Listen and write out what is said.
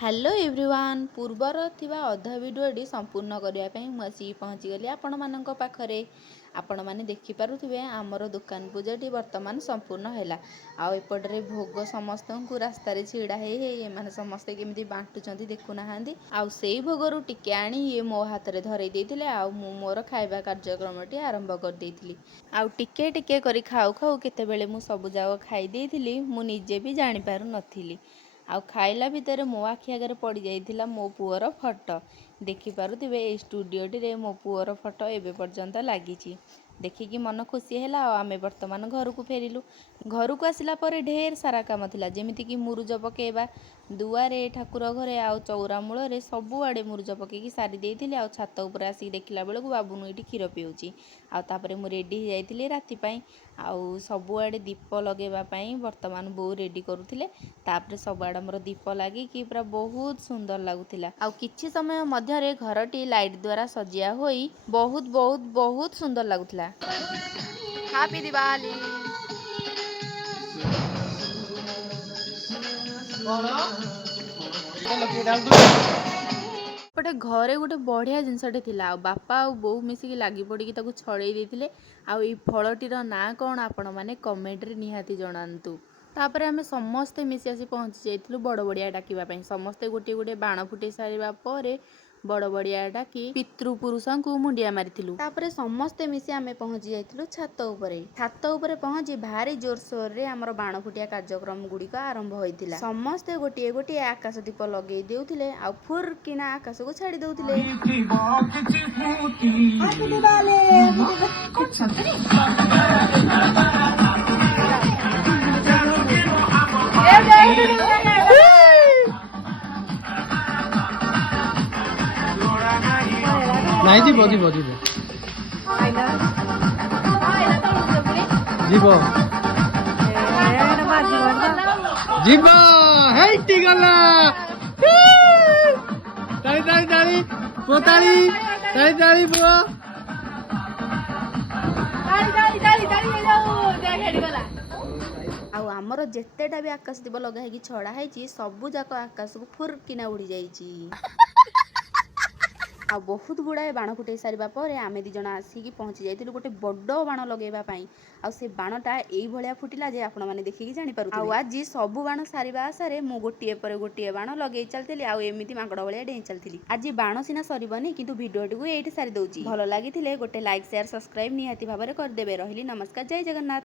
Hello everyone पूर्वर थिबा अधा भिडियोटी संपूर्ण करने मुझे पहुँचीगली आपण मानक पाखरे आपण मैंने देखिपे आमर दुकान पूजाटी बर्तमान संपूर्ण है आपटे भोग समस्त को रास्त छिड़ा है समस्ते केमी बांटुंट देखुना आउ से भोग रू टिके आनी ये मो हाथ में धरई देते आउ मोर खाଇବା कार्यक्रम टी आरंभ कर देती आउ टिके टिके करी खाऊ खाऊ केतेबेले मु सब जाक खाई देइथिली मु निजे भी जानी पारु नथिली आउ खाइला भितर मो आखि आगे पड़ जाइथिला मो पुअर फोटो देखिपे ये स्टूडियोटी मो पुअर फोटो एबे पर्यंत लगी देखिकी मन खुशी है आम बर्तमान घर को फेरिलु घर को आसला पर ढेर सारा काम थिला जेमिति कि मुरुज पकेबा दुआरे ठाकुर घरे आउ चौरा मूल सबुआड़े मुरुज पकईकी सारी देइथिली आउ छात उपर आसिक देखला बेलू बाबुनु ये क्षीर पिउची आउे मुझे रेडी हो जाइली राति आउ सबुआड़े दीप लगेवाई बर्तमान बो रेडी करुले तापर सबुआड़े मोर दीप लगी कि पूरा बहुत सुंदर लगुला आउ किछि समय मध्य घरटी लाइट द्वारा सजिया होई बहुत बहुत बहुत सुंदर लगुला। हैप्पी दिवाली। गोटे घरे गोटे बढ़िया जिनसटे थिला बापा आ बोऊ मिसिकी लागी पड़ी ताकू छड़े देथिले आउ ई फलटीर ना कौन आपण माने कमेंट रे निहाती जणांतु तापर आमे समस्ते मिसी आसी पहुँची जाइथिलु बड़ बड़िया डाकिबा पई समस्ते गोटे गोटे बाण फुटे सारिबा परे बड़ बड़िया डाकी पितृपुरुषों को मुंडिया मारिथिलु तापर समस्ते मिसी आमे पहुँची जाइथिलु छात उपरे पहुँची भारी जोरसोर रे हमर बाण फुटिया कार्यक्रम गुड़िक आरंभ होइथिला समस्ते गोटे गोटे आकाश दीप लगे देउथिले आ फुर किना आकाश को छाड़ी देउथिले नहीं जीव जीव जीव जीव जीव हेटी गला ताली ताली ताली पोताली ताली ताली बुआ आउ आमर जेतेटा भी आकाश दीप लगा है छड़ा है सबू जाक आकाश को फुर किना उड़ी जाइए आ बहुत गुड़ाए बाण फुटे सारिबा पर आमे दी जना आसिकी पहुँची जाइथिलु गोटे बड़ बाण लगेबा पई आ से बाणटा एई भलिया फुटिला जे आपण माने देखिकी जानि पारुथिबे आ आज सबु बाण सारिबा आसारे मु गोटिए पर गोटिए बाण लगेई चलतिली आ एमिति मागड़ भलिया डेई चलतिली आज बाण सिना सरीबनी किंतु वीडियोटी को एठी सारी दउची भलो लागिथिले गोटे लाइक शेयर सब्सक्राइब निहाती भाबरे कर देबे रहिली नमस्कार जय जगन्नाथ।